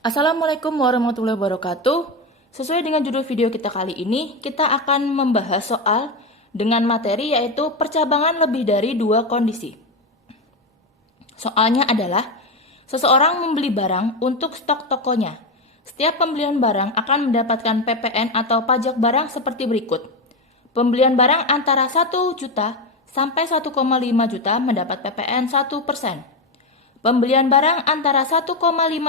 Assalamualaikum warahmatullahi wabarakatuh. Sesuai dengan judul video kita kali ini, kita akan membahas soal dengan materi yaitu percabangan lebih dari dua kondisi. Soalnya adalah, seseorang membeli barang untuk stok tokonya. Setiap pembelian barang akan mendapatkan PPN atau pajak barang seperti berikut. Pembelian barang antara 1 juta sampai 1,5 juta mendapat PPN 1%. Pembelian barang antara 1,5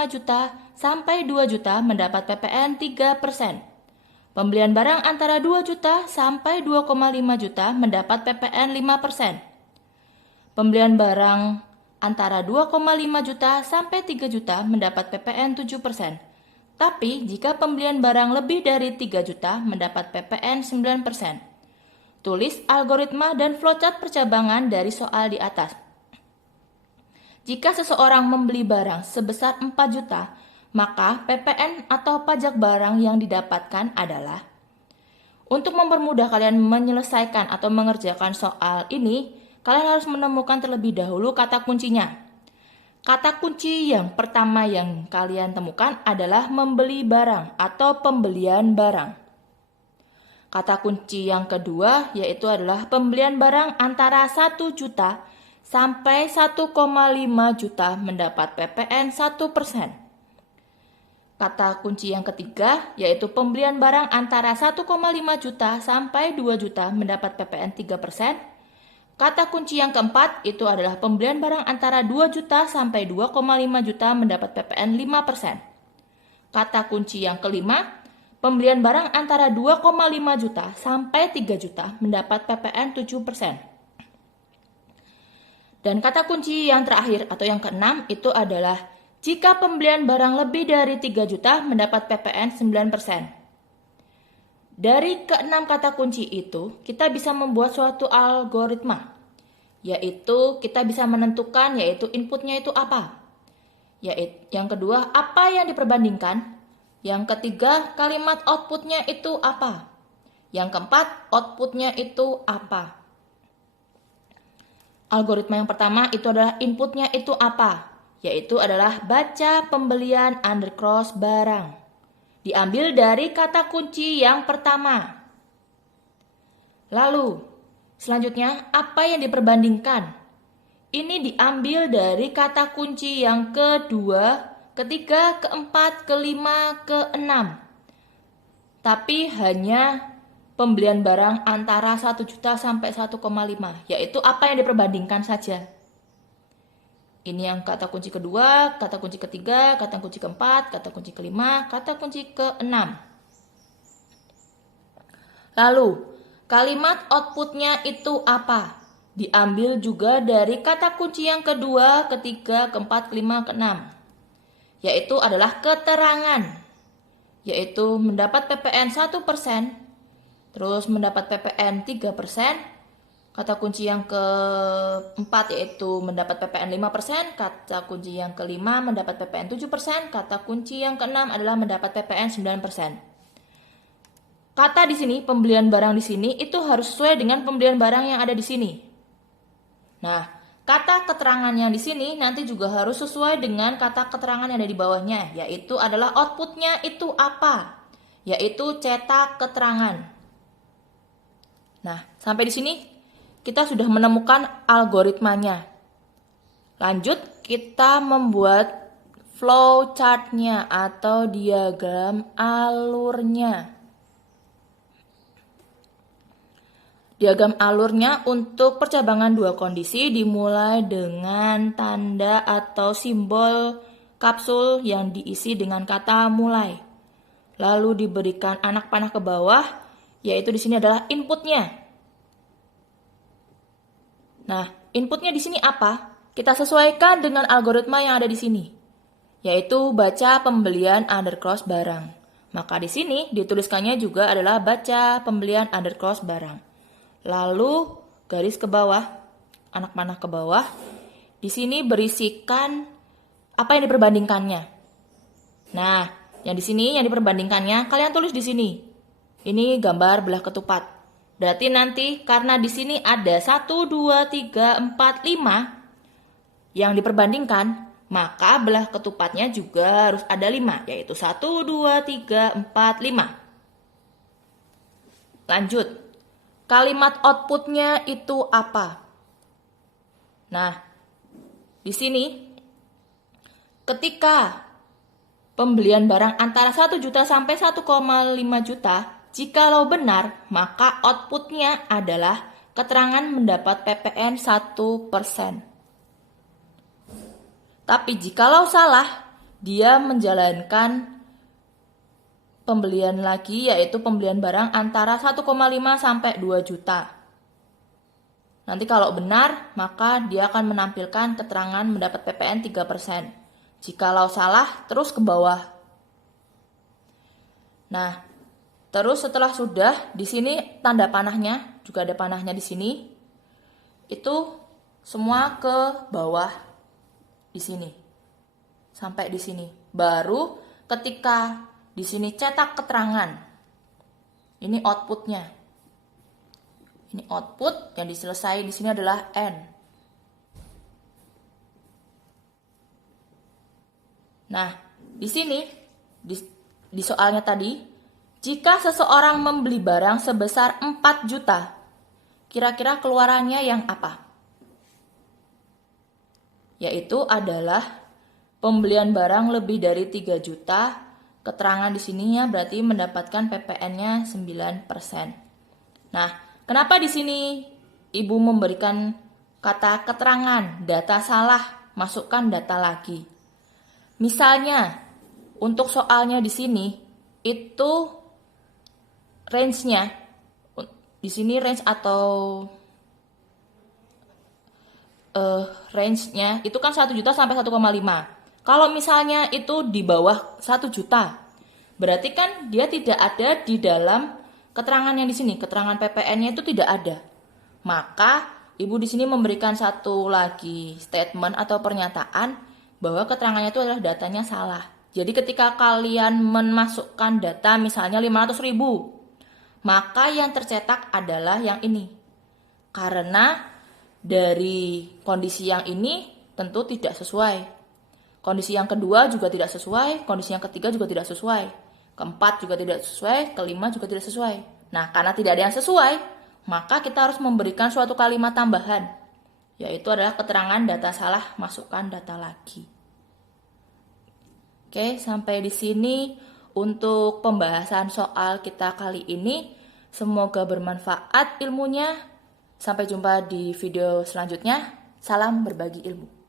juta sampai 2 juta mendapat PPN 3%. Pembelian barang antara 2 juta sampai 2,5 juta mendapat PPN 5%. Pembelian barang antara 2,5 juta sampai 3 juta mendapat PPN 7%. Tapi jika pembelian barang lebih dari 3 juta mendapat PPN 9%. Tulis algoritma dan flowchart percabangan dari soal di atas. Jika seseorang membeli barang sebesar 4 juta, maka PPN atau pajak barang yang didapatkan adalah. Untuk mempermudah kalian menyelesaikan atau mengerjakan soal ini, kalian harus menemukan terlebih dahulu kata kuncinya. Kata kunci yang pertama yang kalian temukan adalah membeli barang atau pembelian barang. Kata kunci yang kedua yaitu adalah pembelian barang antara 1 juta sampai 1,5 juta mendapat PPN 1%. Kata kunci yang ketiga yaitu pembelian barang antara 1,5 juta sampai 2 juta mendapat PPN 3%. Kata kunci yang keempat itu adalah pembelian barang antara 2 juta sampai 2,5 juta mendapat PPN 5%. Kata kunci yang kelima, pembelian barang antara 2,5 juta sampai 3 juta mendapat PPN 7%. Dan kata kunci yang terakhir atau yang keenam itu adalah jika pembelian barang lebih dari 3 juta mendapat PPN 9%. Dari keenam kata kunci itu, kita bisa membuat suatu algoritma. Yaitu kita bisa menentukan yaitu inputnya itu apa. Yang kedua, apa yang diperbandingkan. Yang ketiga, kalimat outputnya itu apa. Yang keempat, outputnya itu apa. Algoritma yang pertama itu adalah inputnya itu apa, yaitu adalah baca pembelian undercross barang. Diambil dari kata kunci yang pertama. Lalu, selanjutnya apa yang diperbandingkan? Ini diambil dari kata kunci yang kedua, ketiga, keempat, kelima, keenam. Tapi hanya pembelian barang antara 1 juta sampai 1,5, yaitu apa yang diperbandingkan saja. Ini yang kata kunci kedua, kata kunci ketiga, kata kunci keempat, kata kunci kelima, kata kunci keenam. Lalu, kalimat outputnya itu apa? Diambil juga dari kata kunci yang kedua, ketiga, keempat, kelima, keenam. Yaitu adalah keterangan. Yaitu mendapat PPN 1%. Terus mendapat PPN 3%. Kata kunci yang keempat yaitu mendapat PPN 5%. Kata kunci yang kelima mendapat PPN 7%. Kata kunci yang keenam adalah mendapat PPN 9%. Kata di sini, pembelian barang di sini itu harus sesuai dengan pembelian barang yang ada di sini. Nah, kata keterangan yang di sini nanti juga harus sesuai dengan kata keterangan yang ada di bawahnya, yaitu adalah outputnya itu apa? Yaitu cetak keterangan. Nah, sampai di sini kita sudah menemukan algoritmanya. Lanjut, kita membuat flow chart-nya atau diagram alurnya. Diagram alurnya untuk percabangan dua kondisi dimulai dengan tanda atau simbol kapsul yang diisi dengan kata mulai. Lalu diberikan anak panah ke bawah, yaitu di sini adalah inputnya. Nah, inputnya di sini apa? Kita sesuaikan dengan algoritma yang ada di sini, yaitu baca pembelian undercross barang. Maka di sini dituliskannya juga adalah baca pembelian undercross barang. Lalu garis ke bawah, anak panah ke bawah. Di sini berisikan apa yang diperbandingkannya. Nah, yang di sini yang diperbandingkannya kalian tulis di sini. Ini gambar belah ketupat. Berarti nanti karena di sini ada 1, 2, 3, 4, 5 yang diperbandingkan, maka belah ketupatnya juga harus ada 5, yaitu 1, 2, 3, 4, 5. Lanjut, kalimat outputnya itu apa? Nah, di sini ketika pembelian barang antara 1 juta sampai 1,5 juta, jikalau benar, maka outputnya adalah keterangan mendapat PPN 1%. Tapi jikalau salah, dia menjalankan pembelian lagi, yaitu pembelian barang antara 1,5 sampai 2 juta. Nanti kalau benar, maka dia akan menampilkan keterangan mendapat PPN 3%. Jikalau salah, terus ke bawah. Nah, terus setelah sudah, di sini tanda panahnya, juga ada panahnya di sini. Itu semua ke bawah di sini. Sampai di sini. Baru ketika di sini cetak keterangan. Ini outputnya. Ini output yang diselesai di sini adalah N. Nah, di sini di soalnya tadi, jika seseorang membeli barang sebesar 4 juta, kira-kira keluarannya yang apa? Yaitu adalah pembelian barang lebih dari 3 juta, keterangan di sininya berarti mendapatkan PPN-nya 9%. Nah, kenapa di sini Ibu memberikan kata keterangan, data salah, masukkan data lagi? Misalnya, untuk soalnya di sini, itu range-nya, di sini range atau range-nya itu kan 1 juta sampai 1,5. Kalau misalnya itu di bawah 1 juta, berarti kan dia tidak ada di dalam keterangan yang di sini. Keterangan PPN-nya itu tidak ada. Maka Ibu di sini memberikan satu lagi statement atau pernyataan bahwa keterangannya itu adalah datanya salah. Jadi ketika kalian memasukkan data misalnya 500.000, maka yang tercetak adalah yang ini. Karena dari kondisi yang ini tentu tidak sesuai. Kondisi yang kedua juga tidak sesuai, kondisi yang ketiga juga tidak sesuai, keempat juga tidak sesuai, kelima juga tidak sesuai. Nah, karena tidak ada yang sesuai, maka kita harus memberikan suatu kalimat tambahan, yaitu adalah keterangan data salah, masukkan data lagi. Oke, sampai di sini untuk pembahasan soal kita kali ini. Semoga bermanfaat ilmunya. Sampai jumpa di video selanjutnya. Salam berbagi ilmu.